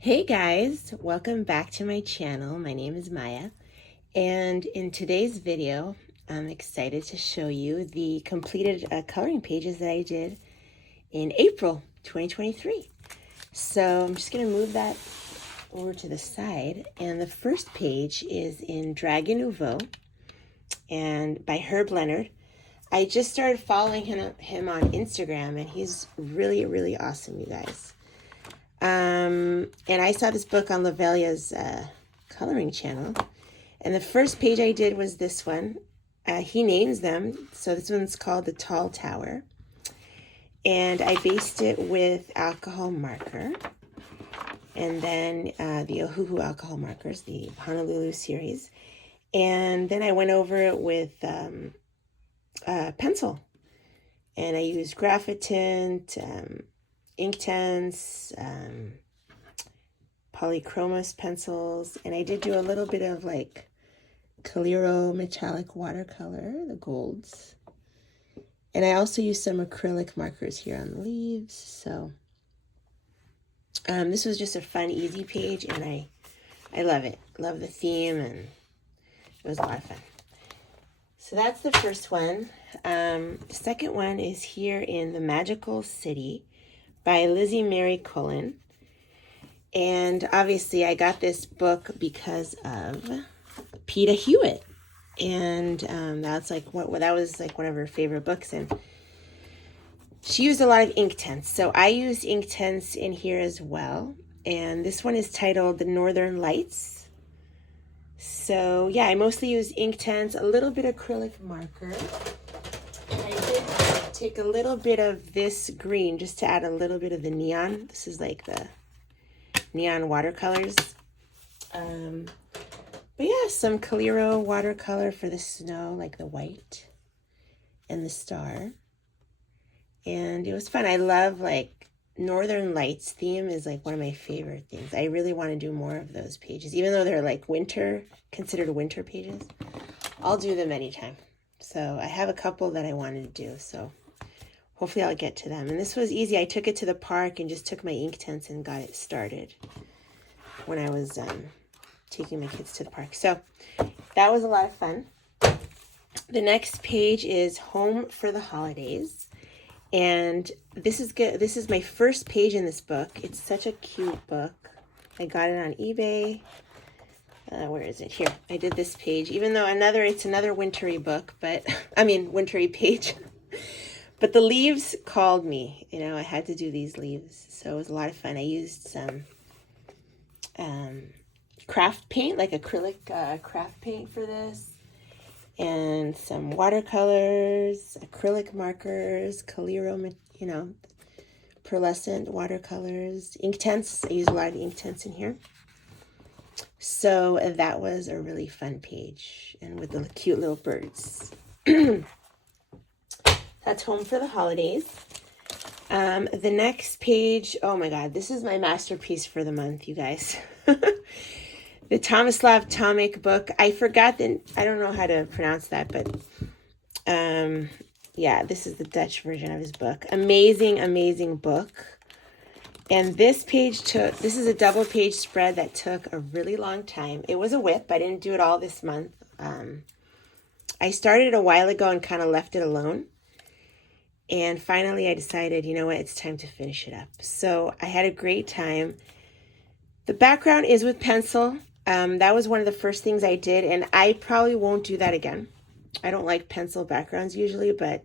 Hey guys, welcome back to my channel. My name is Maya, and in today's video I'm excited to show you the completed coloring pages that I did in April 2023. So I'm just going to move that over to the side, and the first page is in Dragon Nouveau and by Herb Leonard. I just started following him on Instagram, and he's really awesome, you guys. And I saw this book on Lavelia's coloring channel, and the first page I did was this one. He names them, so this one's called The Tall Tower, and I based it with alcohol marker, and then the Ohuhu alcohol markers, the Honolulu series, and then I went over it with pencil, and I used graphitint, Inktense, polychromos pencils, and I did do a little bit of like Calero metallic watercolor, the golds. And I also used some acrylic markers here on the leaves. So this was just a fun, easy page, and I love it. Love the theme, and it was a lot of fun. So that's the first one. The second one is here in The Magical City by Lizzie Mary Cullen. And obviously I got this book because of Peta Hewitt. And that's like that was like one of her favorite books, and she used a lot of Inktense. So I used Inktense in here as well. And this one is titled The Northern Lights. So yeah, I mostly used Inktense, a little bit acrylic marker. I did take a little bit of this green just to add a little bit of the neon. This is like the neon watercolors. But yeah, some Calero watercolor for the snow, like the white and the star. And it was fun. I love like Northern Lights theme is like one of my favorite things. I really want to do more of those pages, even though they're like considered winter pages. I'll do them anytime. So I have a couple that I wanted to do, so hopefully I'll get to them. And this was easy. I took it to the park and just took my Inktense and got it started when I was taking my kids to the park. So that was a lot of fun. The next page is Home for the Holidays. And this is good. This is my first page in this book. It's such a cute book. I got it on eBay. Where is it? Here. I did this page, even though it's another wintry book, but wintry page. But the leaves called me. You know, I had to do these leaves. So it was a lot of fun. I used some craft paint, like acrylic craft paint for this, and some watercolors, acrylic markers, Calero, pearlescent watercolors, Inktense. I used a lot of Inktense in here. So that was a really fun page, and with the cute little birds. That's Home for the Holidays. The next page, oh my God, this is my masterpiece for the month, you guys. The Tomislav Tomic book. I forgot I don't know how to pronounce that, but yeah, this is the Dutch version of his book. Amazing book. And this is a double page spread that took a really long time. It was a whip. I didn't do it all this month. I started a while ago and kind of left it alone. And finally I decided, you know what, it's time to finish it up. So I had a great time. The background is with pencil. That was one of the first things I did, and I probably won't do that again. I don't like pencil backgrounds usually, but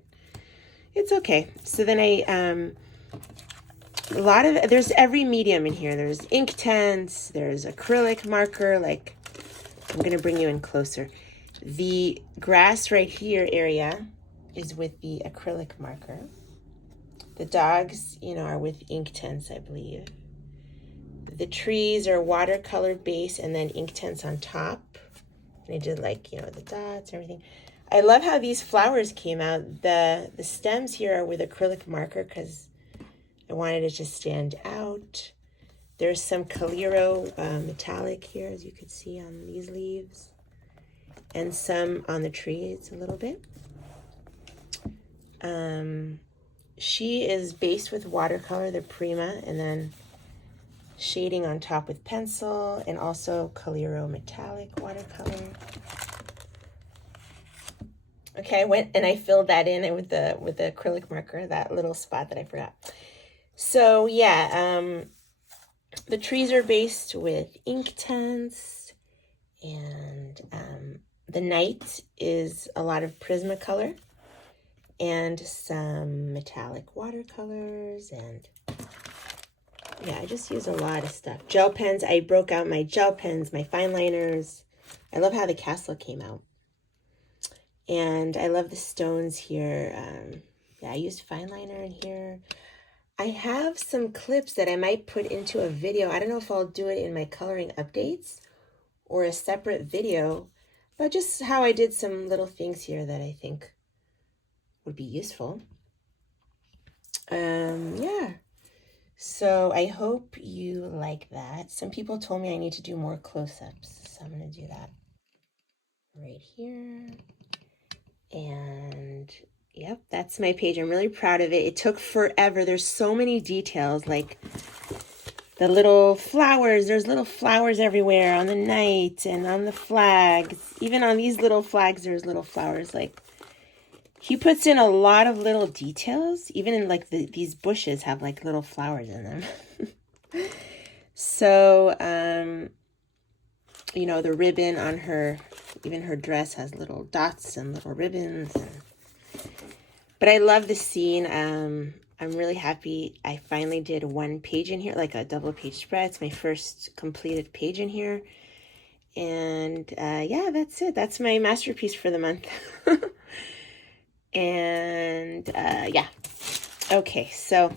it's okay. So then there's every medium in here. There's Inktense, there's acrylic marker, like, I'm going to bring you in closer. The grass right here area is with the acrylic marker. The dogs, are with Inktense, I believe. The trees are watercolor base and then Inktense on top. And I did like, the dots and everything. I love how these flowers came out. The stems here are with acrylic marker because I wanted it to stand out. There's some Calero metallic here, as you could see on these leaves. And some on the trees a little bit. She is based with watercolor, the Prima, and then shading on top with pencil, and also Caliro metallic watercolor. Okay, I went and I filled that in with the acrylic marker, that little spot that I forgot. So yeah, the trees are based with Inktense, and the night is a lot of Prismacolor and some metallic watercolors, and yeah, I just use a lot of stuff. Gel pens, I broke out my gel pens, my fine liners. I love how the castle came out. And I love the stones here. Yeah, I used fine liner in here. I have some clips that I might put into a video. I don't know if I'll do it in my coloring updates or a separate video, but just how I did some little things here that I think would be useful. Yeah. So I hope you like that. Some people told me I need to do more close-ups, so I'm going to do that right here. And yep, that's my page. I'm really proud of it. It took forever. There's so many details, like the little flowers. There's little flowers everywhere on the night and on the flags. Even on these little flags, there's little flowers. Like, he puts in a lot of little details. Even in like these bushes have like little flowers in them. So, you know, the ribbon on her, even her dress has little dots and little ribbons. But I love the scene. I'm really happy I finally did one page in here, like a double page spread. It's my first completed page in here. And yeah, that's it. That's my masterpiece for the month. And yeah. Okay, so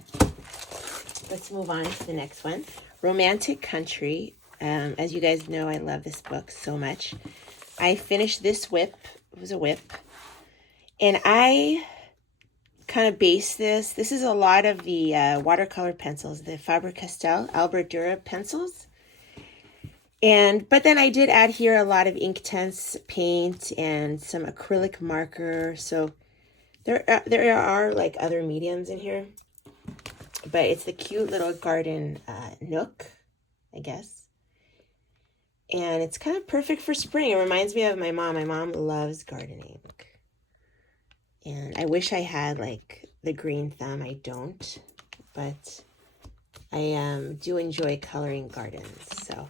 let's move on to the next one. Romantic Country. As you guys know, I love this book so much. I finished this whip. It was a whip. And I kind of based this. This is a lot of the watercolor pencils, the Faber-Castell Albert Dürer pencils. But then I did add here a lot of Inktense paint and some acrylic marker. So there are like other mediums in here. But it's the cute little garden nook, I guess. And it's kind of perfect for spring. It reminds me of my mom. My mom loves gardening. And I wish I had like the green thumb. I don't. But I do enjoy coloring gardens. So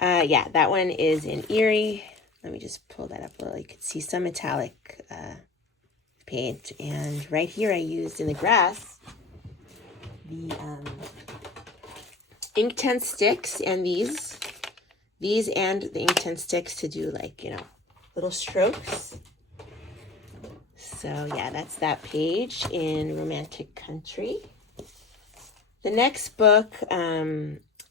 yeah, that one is in Erie. Let me just pull that up a little. You can see some metallic paint. And right here I used in the grass the Inktense sticks, and these and the Inktense sticks to do like, you know, little strokes. So yeah, that's that page in Romantic Country. The next book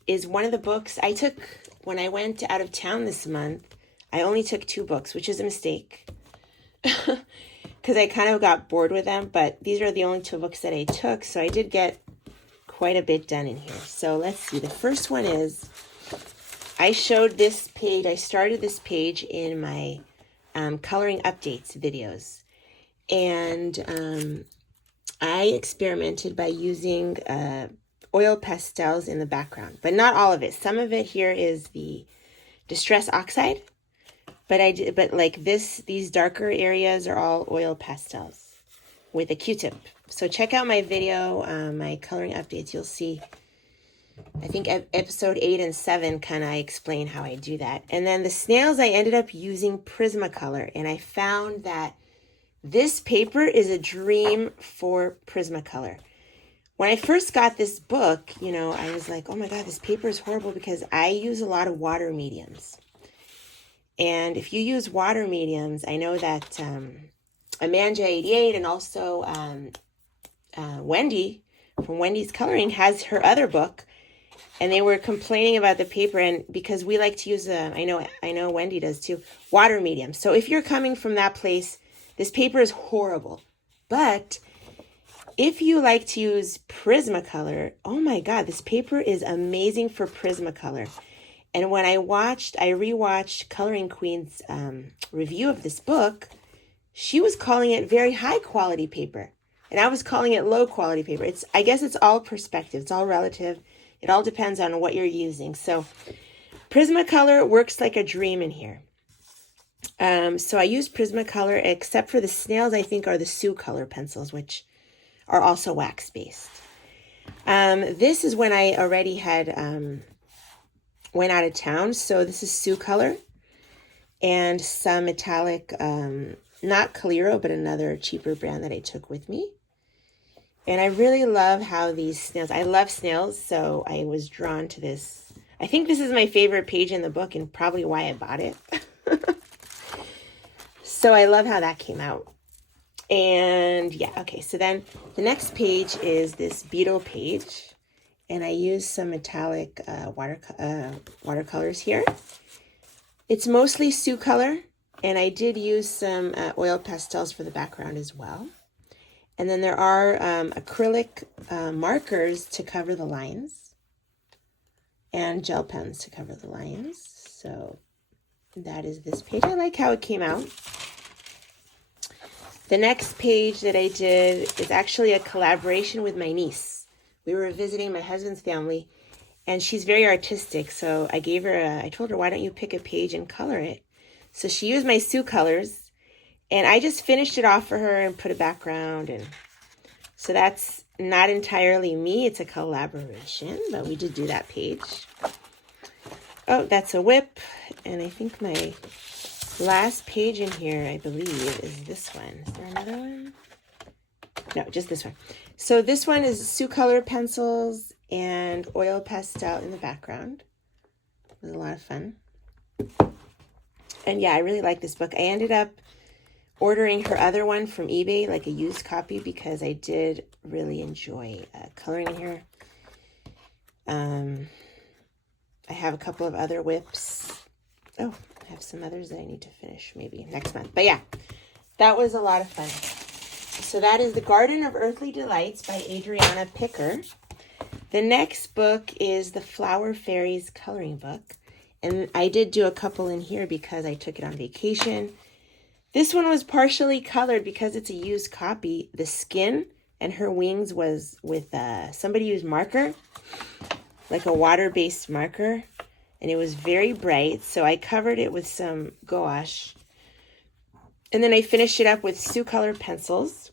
is one of the books I took when I went out of town this month. I only took 2 books, which is a mistake because I kind of got bored with them, but these are the only 2 books that I took. So I did get quite a bit done in here. So let's see. The first one is, I showed this page. I started this page in my coloring updates videos. And I experimented by using oil pastels in the background, but not all of it. Some of it here is the Distress Oxide, but like these darker areas are all oil pastels with a Q-tip. So check out my video, my coloring updates. You'll see, I think episode 8 and 7 kind of I explain how I do that. And then the snails, I ended up using Prismacolor, and I found that this paper is a dream for Prismacolor. When I first got this book, you know, I was like, oh my God, this paper is horrible because I use a lot of water mediums. And if you use water mediums, I know that Amanda88 and also Wendy from Wendy's Coloring has her other book, and they were complaining about the paper. And because we like to use, I know Wendy does too, water mediums. So if you're coming from that place, this paper is horrible. But if you like to use Prismacolor, oh my God, this paper is amazing for Prismacolor. And when I rewatched Coloring Queen's review of this book, she was calling it very high quality paper. And I was calling it low quality paper. I guess it's all perspective. It's all relative. It all depends on what you're using. So Prismacolor works like a dream in here. So I use Prismacolor, except for the snails, I think, are the Sioux color pencils, which are also wax-based. This is when I already had went out of town. So this is Sioux color and some metallic, not Calero, but another cheaper brand that I took with me. And I really love how these snails, I love snails, so I was drawn to this. I think this is my favorite page in the book and probably why I bought it. So I love how that came out. And yeah, okay, so then the next page is this beetle page. And I used some metallic watercolors here. It's mostly Sioux color. And I did use some oil pastels for the background as well. And then there are acrylic markers to cover the lines. And gel pens to cover the lines. So that is this page. I like how it came out. The next page that I did is actually a collaboration with my niece. We were visiting my husband's family, and she's very artistic. So I told her, why don't you pick a page and color it? So she used my Sioux colors, and I just finished it off for her and put a background. And so that's not entirely me. It's a collaboration, but we did do that page. Oh, that's a whip. And I think my last page in here, I believe, is this one. Is there another one? No, just this one. So this one is Sioux color pencils and oil pastel in the background. It was a lot of fun. And yeah, I really like this book. I ended up ordering her other one from eBay, like a used copy, because I did really enjoy coloring in here. I have a couple of other whips. Oh, I have some others that I need to finish maybe next month. But yeah, that was a lot of fun. So that is The Garden of Earthly Delights by Adriana Picker. The next book is the Flower Fairies coloring book. And I did do a couple in here because I took it on vacation. This one was partially colored because it's a used copy. The skin and her wings was with somebody used marker, like a water-based marker. And it was very bright, so I covered it with some gouache. And then I finished it up with Sioux color pencils.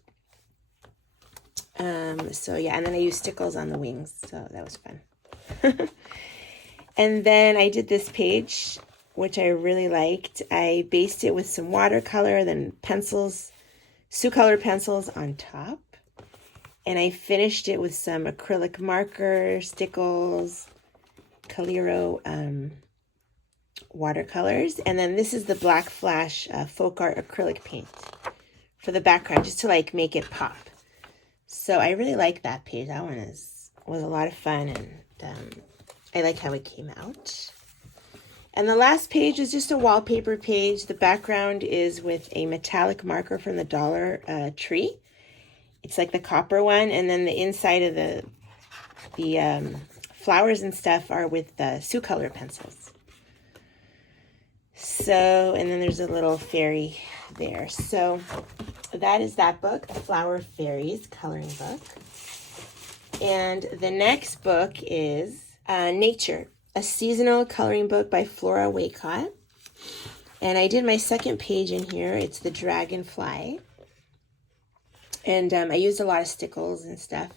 So yeah, and then I used stickles on the wings, so that was fun. And then I did this page, which I really liked. I based it with some watercolor, then pencils, Sioux color pencils on top. And I finished it with some acrylic marker, stickles, Calero watercolors. And then this is the Black Flash Folk Art acrylic paint for the background, just to like make it pop. So I really like that page. That one was a lot of fun, and I like how it came out. And the last page is just a wallpaper page. The background is with a metallic marker from the Dollar Tree. It's like the copper one, and then the inside of the flowers and stuff are with the Sioux color pencils. So, and then there's a little fairy there. So that is that book, The Flower Fairies coloring book. And the next book is Nature, a seasonal coloring book by Flora Waycott. And I did my second page in here. It's the Dragonfly. And I used a lot of stickles and stuff.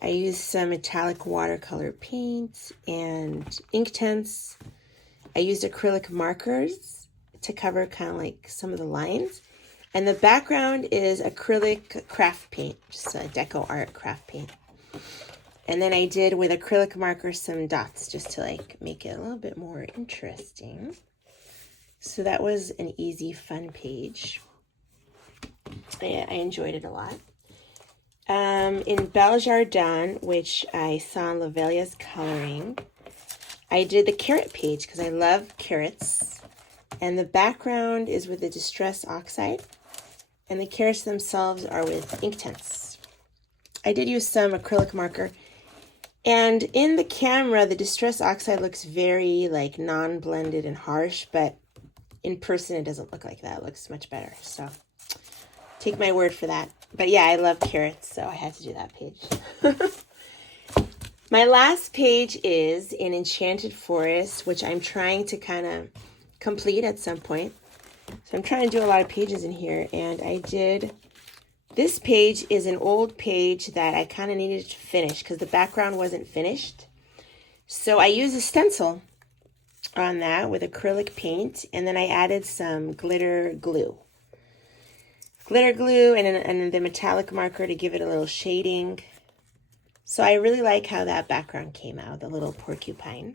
I used some metallic watercolor paint and Inktense. I used acrylic markers to cover kind of like some of the lines. And the background is acrylic craft paint, just a deco art craft paint. And then I did with acrylic marker some dots just to like make it a little bit more interesting. So that was an easy, fun page. I enjoyed it a lot. In Belle Jardin, which I saw in Lavelia's coloring, I did the carrot page because I love carrots. And the background is with the Distress Oxide. And the carrots themselves are with Inktense. I did use some acrylic marker. And in the camera, the Distress Oxide looks very like non-blended and harsh. But in person, it doesn't look like that. It looks much better. So take my word for that. But yeah, I love carrots, so I had to do that page. My last page is in Enchanted Forest, which I'm trying to kind of complete at some point. So I'm trying to do a lot of pages in here, and I did. This page is an old page that I kind of needed to finish because the background wasn't finished. So I used a stencil on that with acrylic paint, and then I added some glitter glue. Glitter glue and the metallic marker to give it a little shading. So I really like how that background came out, the little porcupine.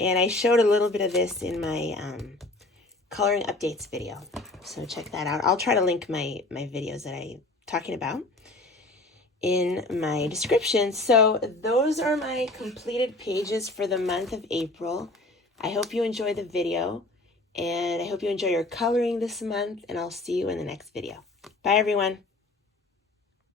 And I showed a little bit of this in my coloring updates video. So check that out. I'll try to link my videos that I'm talking about in my description. So those are my completed pages for the month of April. I hope you enjoyed the video, and I hope you enjoy your coloring this month, and I'll see you in the next video. Bye, everyone.